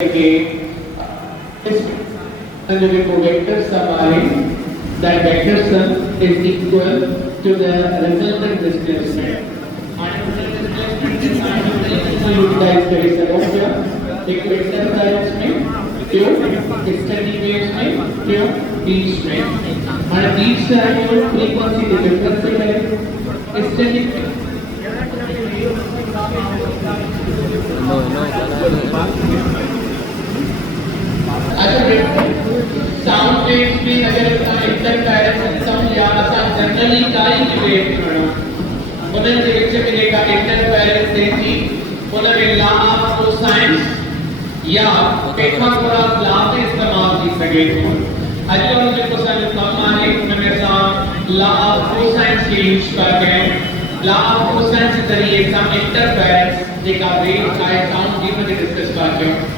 que vector summary that vector sum is equal to the resultant displacement. एक vector balance में क्यों static waves में क्यों बीच में हमारे बीच से आने वाली फ्रीक्वेंसी के डिफरेंस से है स्टैटिक अच्छा साउंड वेव्स में अगर इंटरफेरेंस साउंड या जनरली काई की वेव्स म्हणा उन्हें जे मिलेगा इंटरफेरेंस देती उन्हें लॉ ऑफ कोसाइंस या पाइथागोरस लॉ से इस्तेमाल की सके तो अजय और जो कोसाइन कम आने उनमें साथ लॉ ऑफ कोसाइंस के यूज करके लॉ ऑफ कोसाइंस के जरिए सम इंटरफेरेंस जेका वेव का साउंड गिवन के डिस्कस करके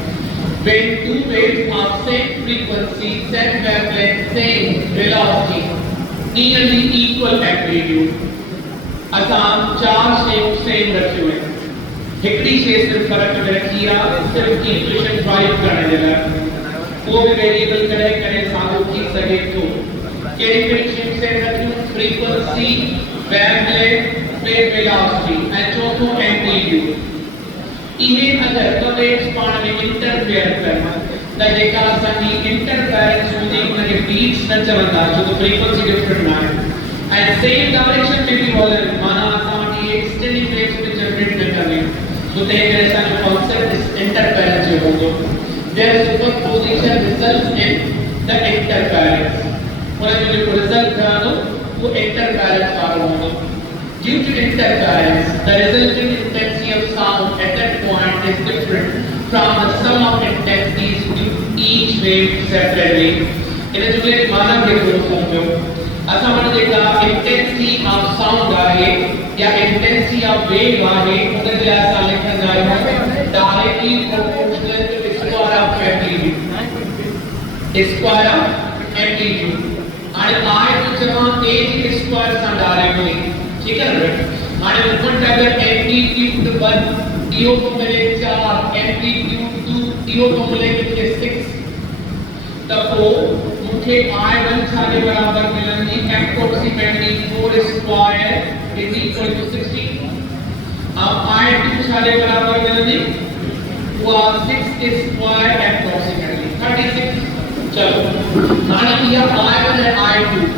when two waves of same frequency same wavelength same velocity nearly equal amplitude असां चार सेम रखियो है हिकड़ी से सिर्फ फर्क में रखिया सिर्फ इक्वेशन 5 करने देला वो भी वेरिएबल करे साबित की सके तो केड़ी फ्रिक्शन से रखियो frequency wavelength wave velocity and चौथो एम्पलीट्यूड इहे अगर तो वेव्स पाण में इंटरफेयर करना त जेका असांजी इंटरफेरेंस हूंदी उनखे बीट्स न चवंदा छो तो फ्रीक्वेंसी डिफरेंट ना आहे एंड सेम डायरेक्शन में भी हलनि माना असांजी एक्सटेंडिंग वेव्स में जनरेट न करनी so they are some concept is interference होगा their superposition results in the interference और जो रिजल्ट था ना वो interference आ रहा होगा due to interference the resulting intensity of sound at that point is different from the sum of intensities to each wave separately इन्हें जो ले माना के थोड़ा समझो असां वटि जेका इंटेंसिटी ऑफ साउंड आहे या इंटेंसिटी ऑफ वेव आहे उन जे असां लिखंदा आहियूं directly proportional to square of amplitude हाणे आए तो चवां a जे स्क्वायर सां डायरेक्टली ठीक है ना हाणे ऊपर अगर एम्पलीट्यूड 1 dio को मिले 4 एम्पलीट्यूड 2 dio को मिले 6 तब मुझे I1 सारे बराबर मिलेंगे approximately 4 square is equal to 16 अब I2 सारे बराबर मिलेंगे वो 6 square approximately 36 चलो माना यह I1 है I2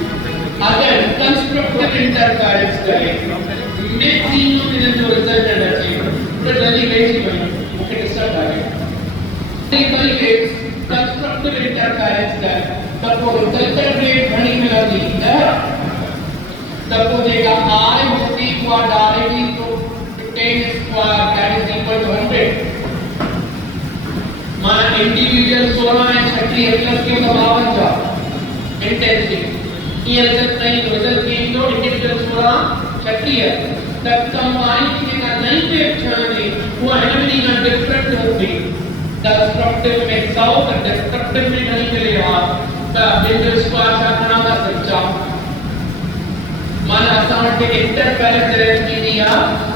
अगर कंस्ट्रक्टिव इंटरफेरेंस करें मैक्सिमम में जो रिजल्ट है तो जल्दी वेव बनी मुझे डिस्टर्ब आ गया ट्रिपल वेव्स कंस्ट्रक्टिव इंटरफेरेंस करें तब वो रिजल्टेंट वेव घनी मिलती है तब वो देगा I होती हुआ डायरेक्टली तो 10 square that is equal to 100 माना इंडिविजुअल 16 है 36 प्लस के 52 जा इंटेंसिटी ये रिजल्ट नहीं रिजल्ट के जो इंडिविजुअल 16 36 है तब कंबाइन के का नहीं वेव छाने वो एनर्जी ना डिफरेंट होगी कंस्ट्रक्टिव में 100 का डिस्ट्रक्टिव में नहीं मिलेगा बिंदु स्क्वायर का बना का सच्चा माना असां के इंटरफेरेंस रेंज दिया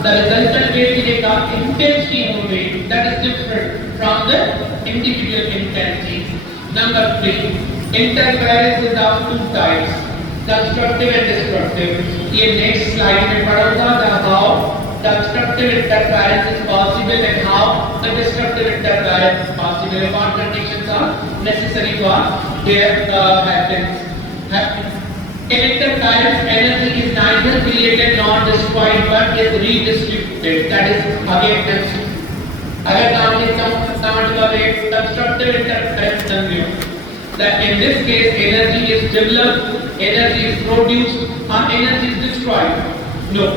द रिजल्टेंट वेव की का इंटेंसिटी होगी that is different from the individual intensity number 3 interference is of two types constructive and destructive ये नेक्स्ट स्लाइड में पढ़ूंगा the how constructive interference is possible and how the destructive interference is possible what conditions are necessary for their happens in interference energy is neither created nor destroyed but is redistributed that is again next agar naam ke samajh एक constructive interference समझो that in this case energy is developed energy is produced or energy is destroyed no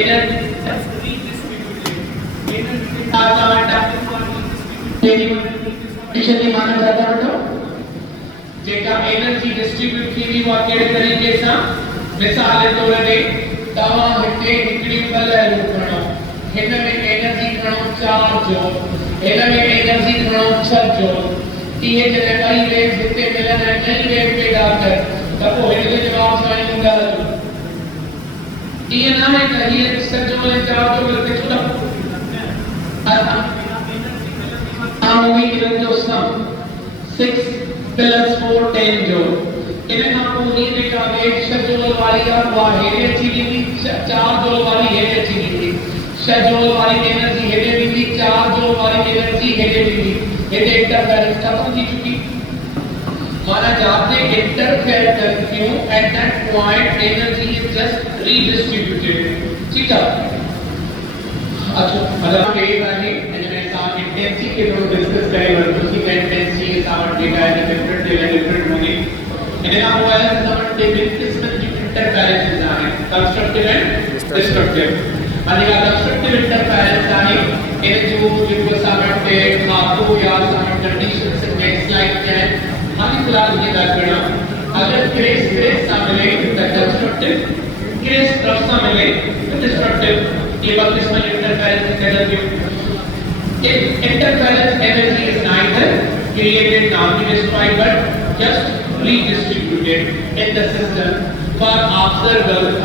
energy energy माना जाता है जेका energy distribute की हुई वो केड़े तरीके से मिसाल के तौर पे दवा हिते हिकड़ी फल खणो हिन में एनर्जी खणो 4 जो हिन में एनर्जी खणो 6 जो ये जने कई वेव हिते मिलन है नई वेव पैदा कर त को हिन जो जवाब साईं मुंगा ये ना है कि ये सजो में 4 जो मिलके छुड़ा Now moving into sum. 6 plus 4 10 जो इन्हें हम पूरी दिखावे शेड्यूल वाली या वाहिरे चीज़ी 4 जोल वाली है चीज़ी शेड्यूल वाली एनर्जी है भी 4 जोल वाली एनर्जी है भी ये इंटरफेरेंस खत्म की चुकी माना जाते इंटरफेरेंस क्यों at that point energy is just redistributed ठीक है अच्छा अगर कई बार इंटेंसिटी के लोग डिस्कस करें और दूसरी का इंटेंसिटी के साथ डेटा है डिफरेंट होंगे इन्हें ना हुआ है समझ टेबल किस्म की इंटरफेरेंसेस आए कंस्ट्रक्टिव एंड डिस्ट्रक्टिव अधिका कंस्ट्रक्टिव इंटरफेरेंस आए इन्हें जो समझ पे खातों या समझ कंडीशन से नेक्स्ट लाइक क्या है हमें फिलहाल ये बात करना अगर ग्रेस मिले तो कंस्ट्रक्टिव ग्रेस क्रॉस मिले तो डिस्ट्रक्टिव ये बात इसमें interference energy interference energy is neither created nor destroyed but just redistributed in the system for observable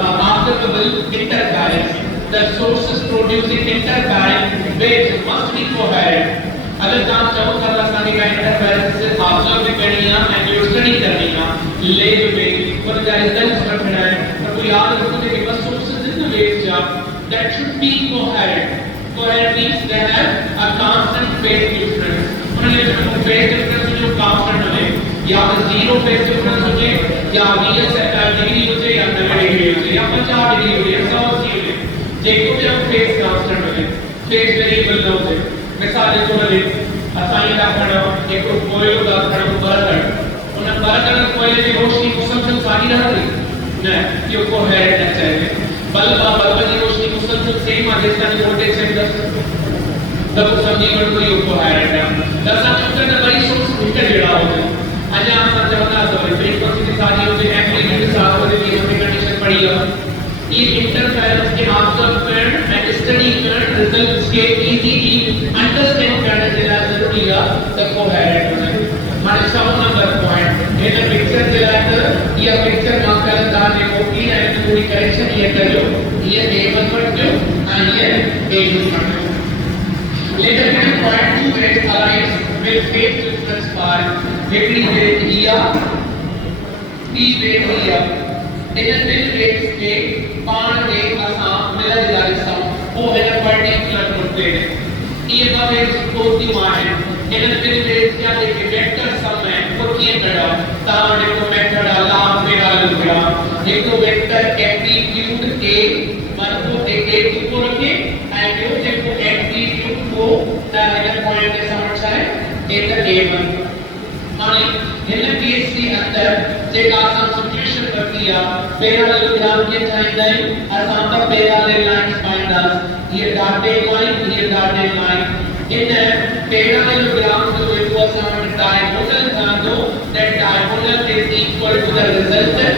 interference. The sources producing interference which must be coherent. अगर आप चाहो तो रासायनिक का इंटरफेरेंस से ऑब्जर्व करनी है एंड स्टडी करनी है लेब में और रिजल्ट्स रखना है तो याद रखो कि बस सोर्सेस इन द वेव जब that should be coherent. Coherent means they have a constant phase difference. उन्होंने जो phase difference जो constant है या तो zero phase difference हो जाए या 20 डिग्री हो जाए या 90 डिग्री हो जाए या 50 डिग्री हो जाए या 100 हो जाए जेको भी हम phase constant हो जाए phase variable हो जाए मिसाल के तौर पे असाई का खड़ा एक कोयल का खड़ा बरकत उन्हें बरकत कोयल की रोशनी मुसलसल सारी रही ना ये coherent है चाहिए बल्ब की रोशनी मुसलसल सेम आ जिसका वोल्टेज सेम तब समझी पर कोई कोहेरेंट है दरअसल उसका ना बड़ी सोर्स मीटर जुड़ा होता है आज हम समझाना तो फ्रीक्वेंसी के साथ होते हैं एम्पलीट्यूड के साथ होते हैं हमने कंडीशन पढ़ी है ये इंटरफेरेंस के ऑब्जर्व करना एंड स्टडी करना रिजल्ट्स के इजीली अंडरस्टैंड करने के लिए जरूरी है द कोहेरेंट होना हमारे सब नंबर पॉइंट ये जो पिक्चर दिलाता ये पिक्चर मार्कर दाने को की एंड पूरी करेक्शन ये करो ये A1 पर जो और ये A2 पर later we point two waves arise with phase difference part every wave here P wave here in a middle waves के पान के असां मिला जुला हिस्सा वो है पर्टिकुलर प्लेन ये वेव्स को दिमाग है इन मिडिल वेव्स क्या देखिए वेक्टर सम है वो किए करा तावड़े को मेथड लाभ मेरा लगा एक तो वेक्टर एम्पलीट्यूड A वन को A2 को रखे एंड जो देखो एम्पलीट्यूड को डायरेक्ट पॉइंट के समझ आए एक A1 माने इन केस के अंदर जे का सब्स्टिट्यूशन प्रक्रिया पैरेललोग्राम के चाहिए असां तक पैरेलल लाइंस फाइंडर्स ये dotted line in a parallelogram जो it was a diagonal था जो that diagonal is equal to the resultant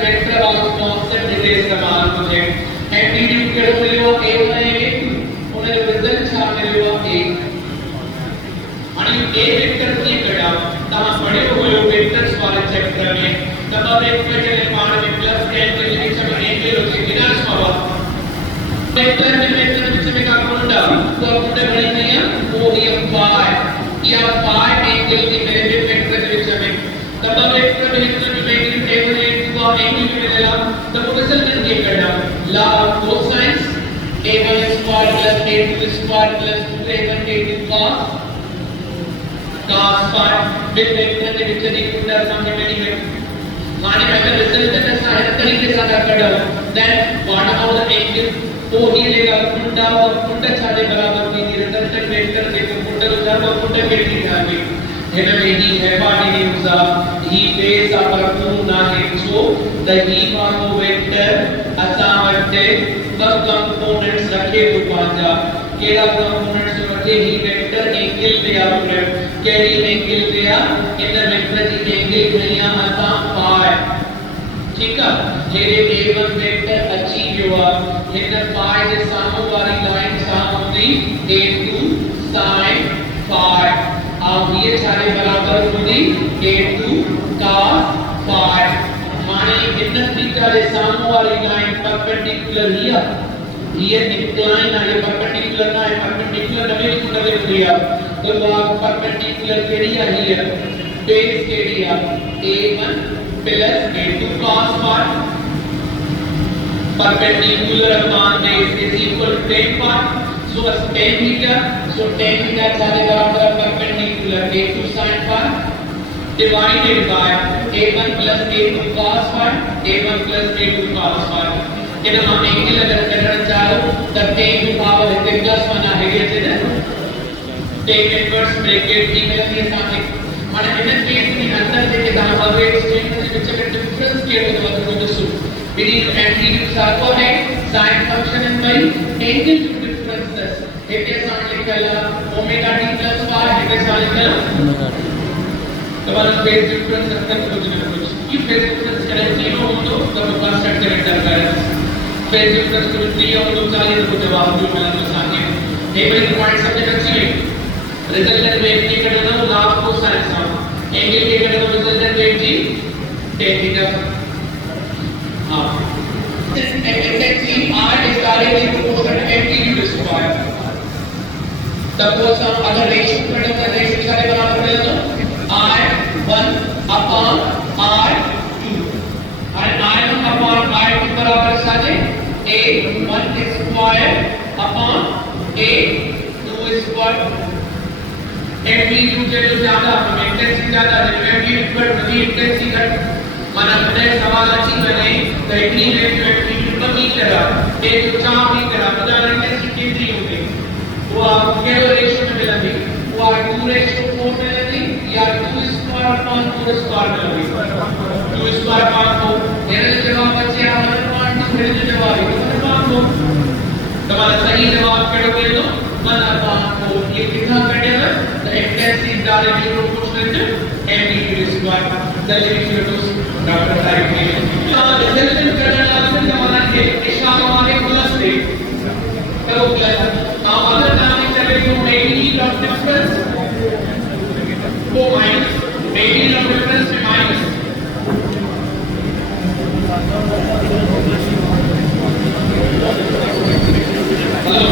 vector of constant detail समान मुझे एम्पलीट्यूड के लिए वो A बनाएंगे उन्हें रिजल्ट छापने लिए वो A आणि A वेक्टर की कड़ा तब बड़े हुए वेक्टर्स वाले चैप्टर में तब एक वेक्टर के मान में प्लस के बीच में एंगल होते विनाश पावर वेक्टर में का कुंडा तो कुंडे बड़ी नहीं है वो ये फाई एंगल की मेरे वेक्टर के बीच में तब वेक्टर में एंगल टेबल A2 और एंगल में मिलेगा तब रिजल्ट ये करना ला cosine A1 square plus A2 square plus 2A1 A2 cos phi with vector के बीच में कुंडा सामने में नहीं है माने अगर रिजल्ट ऐसा है तरीके से अगर कर दो then what about the angle तो ही लेगा कुंडा और कुंडा छाड़े बराबर की रिजल्टेंट वेक्टर के कुंडा को जाओ कुंडा के लिए आगे है ना ही है पानी यूजा ही बेस अपर ना है सो द ही वालो वेक्टर असावटे सब कंपोनेंट्स रखे तो पांजा केड़ा कंपोनेंट्स रखे ही वेक्टर एंगल पे आपने केड़ी एंगल पे आ इन वेक्टर की एंगल भैया असा फाई ठीक है जेरे A1 वेक्टर अचीव हुआ इन फाई के सामने वाली लाइन सामने A2 sin फाई अब ये सारे बराबर होगी A2 cos फाई माने इन थीटा के सामने वाली लाइन परपेंडिकुलर हिया ये इंक्लाइन है, ये परपेंडिकुलर ना है, परपेंडिकुलर नवे को नवे दिया तो लॉग परपेंडिकुलर एरिया ही है base area a1 plus a2 cos phi perpendicular upon base is equal to tan phi. So as tan theta, so tan theta जाने बराबर perpendicular a2 sin phi divided by a1 plus a2 cos phi, a1 plus a2 cos phi. ये ना हम angle अगर करना चाहो तब tan की पावर इतने प्लस वन आएगी ऐसे ना tan inverse bracket की मेरा ये सामने మన ఎనర్జీ ని అండర్ ది దాని always statement which is difference కేర్ ద తెలుసు ఇది యాంటీట్యూడ్ సార్కో है sin फंक्शन इन बाय एंगल डिफरेंसेस एके सामने ओमेगा टी प्लस y एके सामने तुम्हारा फेज डिफरेंस अंतर कुछ ना कुछ ये फेज डिफरेंस करे 0 हो तो तब कांस्टेंट कैरेक्टर का फेज डिफरेंस को 3 हो तो 40 तो जवाब जो मिला तो सामने ये बड़ी पॉइंट समझ रखिए रिजल्टेंट वेव की करना लाभ को साइन साम एंगल के करना रिजल्टेंट वेव जी tan थीटा हां exactly r is directly proportional to amplitude square suppose हम अगर रेशियो करना तो रेशियो सारे बराबर है तो r1 upon r2 और r1 upon r2 बराबर साजे a1 square upon a2 square amplitude जो ज्यादा हम इंटेंसिटी ज्यादा है एम्पलीट्यूड पर नदी इंटेंसिटी घट मन अपने सवाल अच्छी बने तो इतनी रेट एम्पलीट्यूड पर नहीं करा एक तो चाह नहीं करा पता नहीं इंटेंसिटी कितनी होगी वो आप केवल रेशियो में मिलेगी वो 2:4 मिलेगी या 2 स्क्वायर अपॉन 4 स्क्वायर मिलेगी 2 स्क्वायर अपॉन 4 ये जवाब बचे हमारे पॉइंट फिर जो जवाब है अपॉन 4 तुम्हारा सही जवाब करोगे तो 1 अपॉन 4 ये कितना कटेगा intensity is directly proportional to amplitude square. The limit to Dr. clarification. Resultant करना आपसे जमाना है इशारा वाले प्लस से करो plus. Now other than it will be magnitude of difference को minus magnitude of difference में minus. Hello.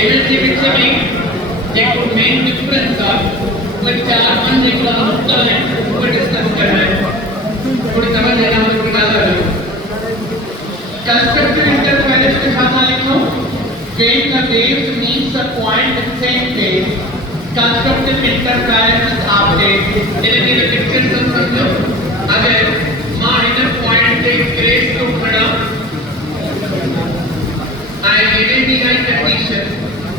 एनर्जी विच में देखो मेन डिफरेंस का वो चार मन देखो होता है वो डिस्कस करना है थोड़ी समझ लेना हम लोग डाल रहे हो कंस्ट्रक्टिव इंटरफेरेंस के साथ लिखो when the waves meets a point in same phase constructive interference आपने इन्हें के पिक्चर समझो अगर मान इधर पॉइंट पे ग्रेस को खड़ा I given the right condition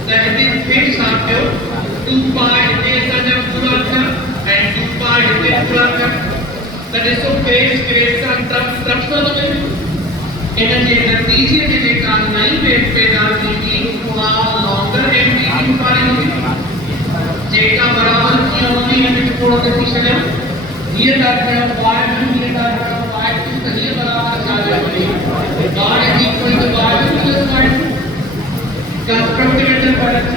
that it is fixed after 2 pi is under Puraka and 2 pi is Puraka. That is so phase grace का ट्रांसफर में एनर्जी नतीजे में देखा नई वेव पैदा की थोड़ा लॉन्गर एम्पलीट्यूड वाली होगी जेका बराबर किया होगी यानी थोड़ा कंडीशन है ये डालते हैं y1 ये डालते हैं y2 तो ये बराबर साझा होगी y is equal to y1 plus y2 constructive interference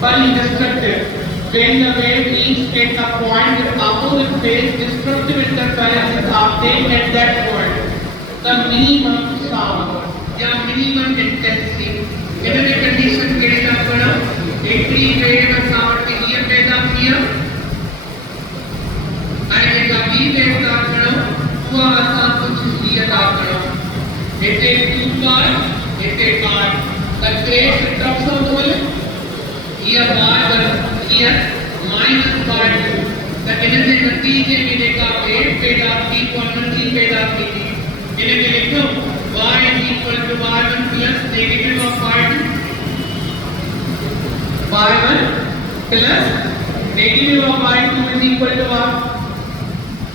but destructive when the wave meets at a point with opposite phase destructive interference is obtained at that point the minimum sound या minimum intensity इन्हें condition कैसा पड़ा एक free wave sound के लिए पैदा किया आगे का भी वेव का करो वो आसान कुछ लिए का करो इसे 2 बार इसे बार the great drops of the here minus by 2 the energy नतीजे में देखा वेव पैदा की क्वांटिटी पैदा की इन्हें लिखो y is equal to y1 plus negative of y2 y1 plus negative of y2 is equal to y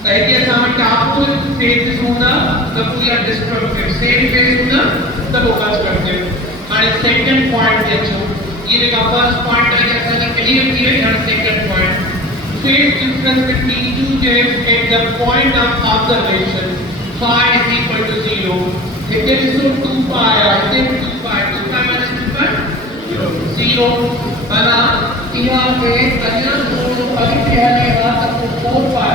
कहीं के सामने आपको फेज होना तब पूरा डिस्ट्रक्टिव सेम फेज होना तब वो कंस्ट्रक्टिव और सेकंड पॉइंट देखो ये का फर्स्ट पॉइंट है जैसा कि क्लियर किया है और second point phase difference between two waves at the point of observation phi is equal to 0 it is so 2 pi I think 2 pi minus 2 pi 0 बना यहाँ पे अगर दोनों अभी पहले यहाँ तक 4 pi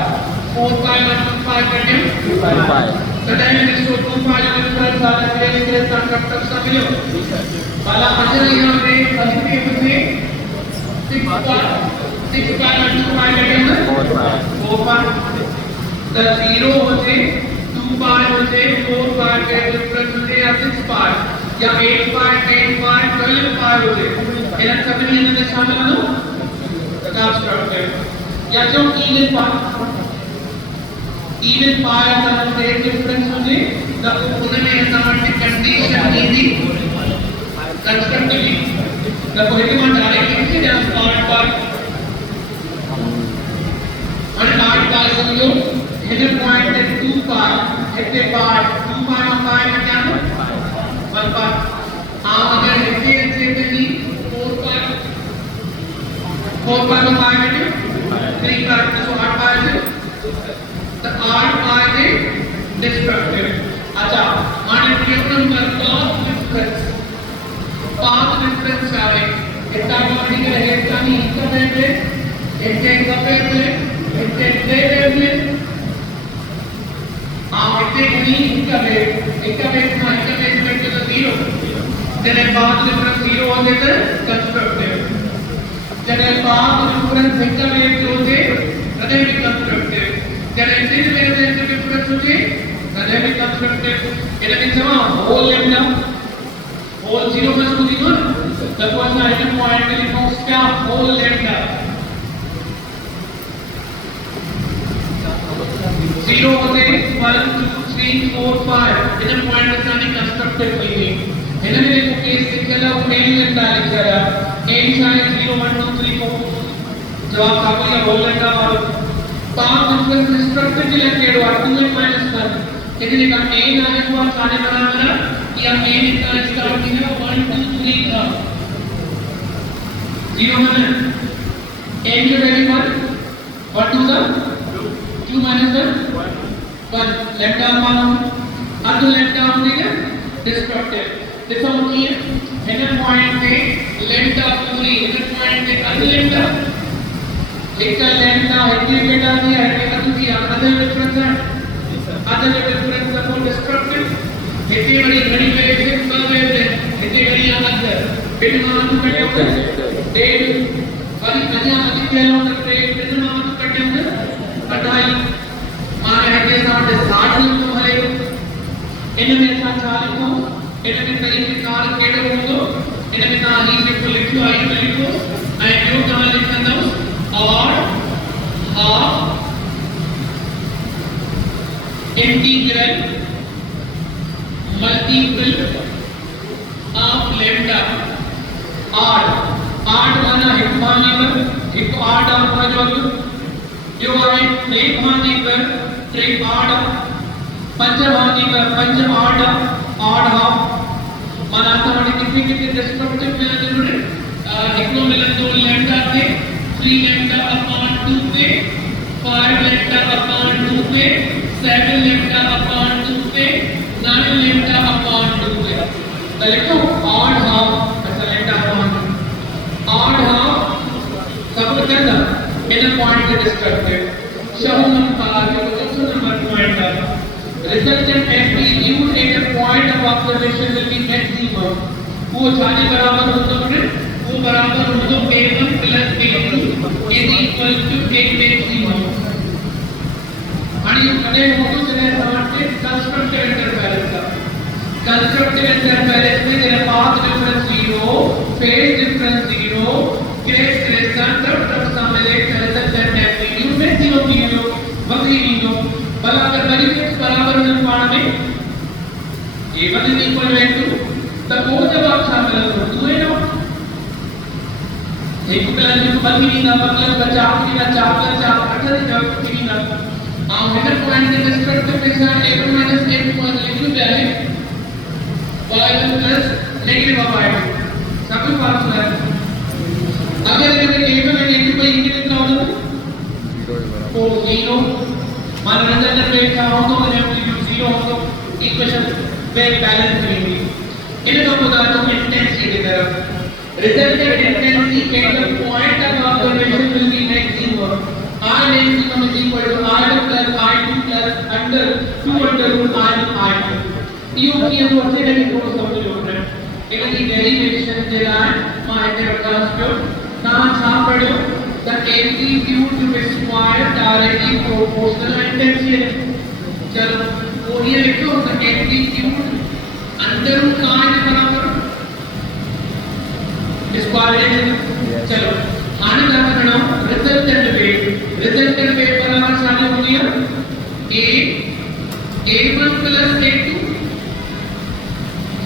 The time is to 2 pi unit per second space conductor समझो वाला आंसर यहाँ पे अभी भी 6 pi and 2 pi लेंगे 4 pi the 0 होते 2 pi होते 4 pi के डिफरेंस होते या 6 pi या 8 pi 10 pi 12 pi होते इन्हें सभी इन्हें शामिल करो प्रकाश करते या जो even pi and the difference होते the उन्हें ऐसा multi condition easy constructively the कोई डायरेक्टली से या part और part समझो hidden point है 2 pi इतने part 2 pi और pi में क्या है 1 pi अगर इतने नहीं 4 pi और pi में 3 pi तो 8 pi है the art are the destructive अच्छा manipulation पर path difference आवे इतना बॉडी के लिए इतना नहीं इतना बेटे इतने बेटे इतने नहीं इतना बेटे तो 0 जने path difference 0 होते थे constructive जने path difference इतना बेटे होते अरे भी constructive Can I say the very difference today? Can I be constructive? It means whole lambda, whole 0 plus 2 0. The question item point will be staff whole lambda. 0 होते 1 2 3 4 5. इधर point में सारी constructive होगी. इधर भी देखो केस दिखेगा वो main lambda लिखा है. main सारे 0 1 2 3 4. जवाब आपको ये whole lambda मारो. पांच डिफरेंस डिस्ट्रक्टिव के लिए केड हुआ 2 माइनस 1 कितने का a आने को सारे बराबर है या a इतना स्टार्ट किया 1 2 3 था 0 में a की value 1 what to the 2 minus 1 lambda मानो अब तो lambda हमने क्या डिस्ट्रक्टिव देखो कि इनर पॉइंट पे lambda पूरी इनर पॉइंट पे अगले lambda एक का लैम्डा इतने बेटा दिया है बेटा तो दिया अदर डिफरेंस है वो डिस्ट्रक्टिव इतनी बड़ी घड़ी में से कर रहे थे इतनी बड़ी अदर बिन मान तो कटे होंगे डेढ़ वाली कन्या अधिक ले लो तो बिन मान तो कटे होंगे कटाई मारे है के साथ स्टार्ट तो हरे इनमें साथ चाल को इनमें तरीके कार केड़े हो तो इनमें ना ही से लिखो आई लिखो आई जो कहां लिखना था or half integral multiple of lambda odd माना हितमानी पर एक odd आपका जो है एक मानी पर एक odd पंचमानी पर पंच odd half माना तो हमारे कितने डिस्ट्रक्टिव में जरूर इक्वल मिलन 2 lambda थे 3 lambda upon 2 पे 5 lambda upon 2 पे 7 lambda upon 2 पे 9 lambda upon 2 पे तो लिखो odd half ऐसा lambda upon odd half सब करना इनर पॉइंट के डिस्ट्रक्टिव शहुन का जो नंबर पॉइंट है resultant amplitude at a point of observation will be maximum वो जाने बराबर हो तो वो बराबर हो तो a1 plus a2 is equal to a maximum आणि अने होतो जने समझते कंस्ट्रक्टिव इंटरफेरेंस में there path difference 0 phase difference 0 case crescent तब सम्मिलित रिजल्टेंट एम्पलीट्यूड में 0 0 बकरी 0 बराबर बराबर होने पाना में a1 is equal to तब वो जब आप शामिल हो तो है ना एक प्लस में बल्कि ना मतलब बचा की ना चापल चाप अठर जब की ना हम हेडर पॉइंट के डिस्ट्रक्टिव के साथ a1 minus a2 पॉइंट लिख लो पहले y1 plus नेगेटिव y2 सब कुछ पास है अगर ये a1 और a2 को इनके कितना होगा 0 मान लीजिए जब एक का हो तो एम्पलीट्यूड 0 हो तो इक्वेशन वेल बैलेंस रहेगी इन्हें तो बता दो इंटेंसिटी की तरफ resultant intensity at the point of observation will be maximum. R maximum is equal to R plus I2 plus under 2 under root I2 ये तो अच्छे लगे थोड़ा समझ लो फ्रेंड इनकी डेरिवेशन जेला है मायने रखा जो ना छाप पढ़ो the amplitude to be square directly proportional and tension चलो वो ये लिखो the amplitude under root I के बराबर स्क्वायर चलो आने का करना resultant weight बराबर शामिल हो गया a1 plus a2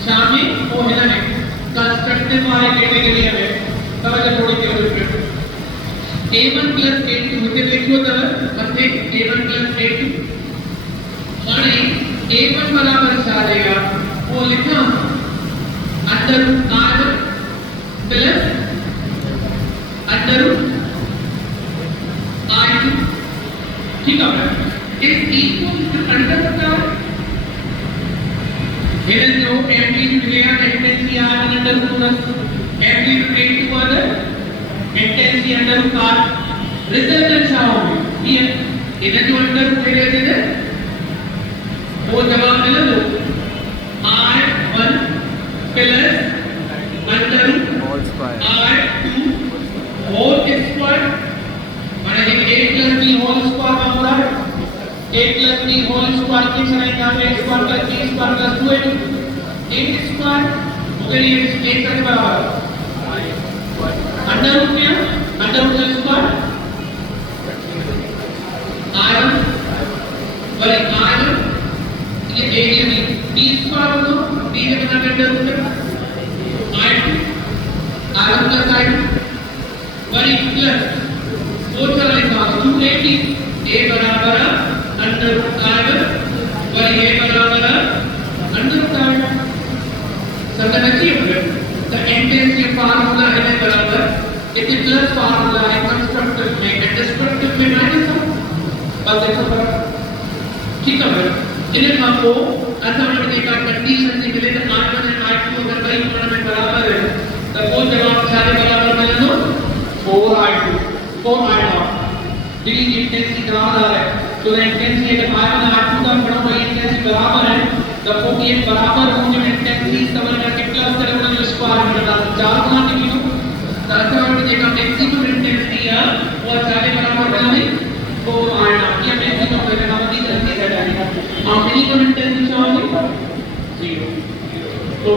शामिल हो है ना कंस्ट्रक्टिव वाले कैटेगरी में तब जब थोड़ी देर a1 plus a2 होते लिखो तब मथे a1 plus a2 माने a1 बराबर चालेगा वो लिखा under root r plus under root i2 ठीक है is equal to under root here is no amplitude here intensity r under root plus amplitude into other intensity under root r resultant क्या होगी here इधर जो under root ले लेते थे वो जवाब मिला दो r1 plus under root r2 whole square माने ये a plus b whole square का पूरा a plus b whole square की सराय का a square plus b square plus 2a square उधर ये a का बराबर अंडर रूट क्या अंडर रूट स्क्वायर r1 बड़े r1 ये एरिया में b स्क्वायर हो तो b के बराबर under root r2 r1 plus r2 बड़ी प्लस वो चला लिखा 280 a बराबर अंडर रूट r1 और a बराबर अंडर रूट r1 समझ आइए the intensity फार्मूला है बराबर इट प्लस फार्मूला है कंस्ट्रक्टिव में एंड डिस्ट्रक्टिव में माइनस हो बस देखो फर्क ठीक है इन्हें आपको असाइनमेंट का कंडीशन से मिले तो r1 और r2 अगर वही कोण में बराबर है तो वो जवाब सारे बराबर मिले तो 4r2 4r डी इंटेंसिटी बराबर है तो इंटेंसिटी अगर r1 और r2 का बड़ा वही इंटेंसिटी बराबर है तब वो ये बराबर होने में इंटेंसिटी डबल करके प्लस करेंगे जो स्क्वायर में बता 4 गुना निकलो तो असाइनमेंट का मैक्सिमम इंटेंसिटी है वो सारे बराबर मिले तो r ये मैक्सिमम है ना दी रहती है मिनिमम इंटेंसिटी क्या होगी 0 तो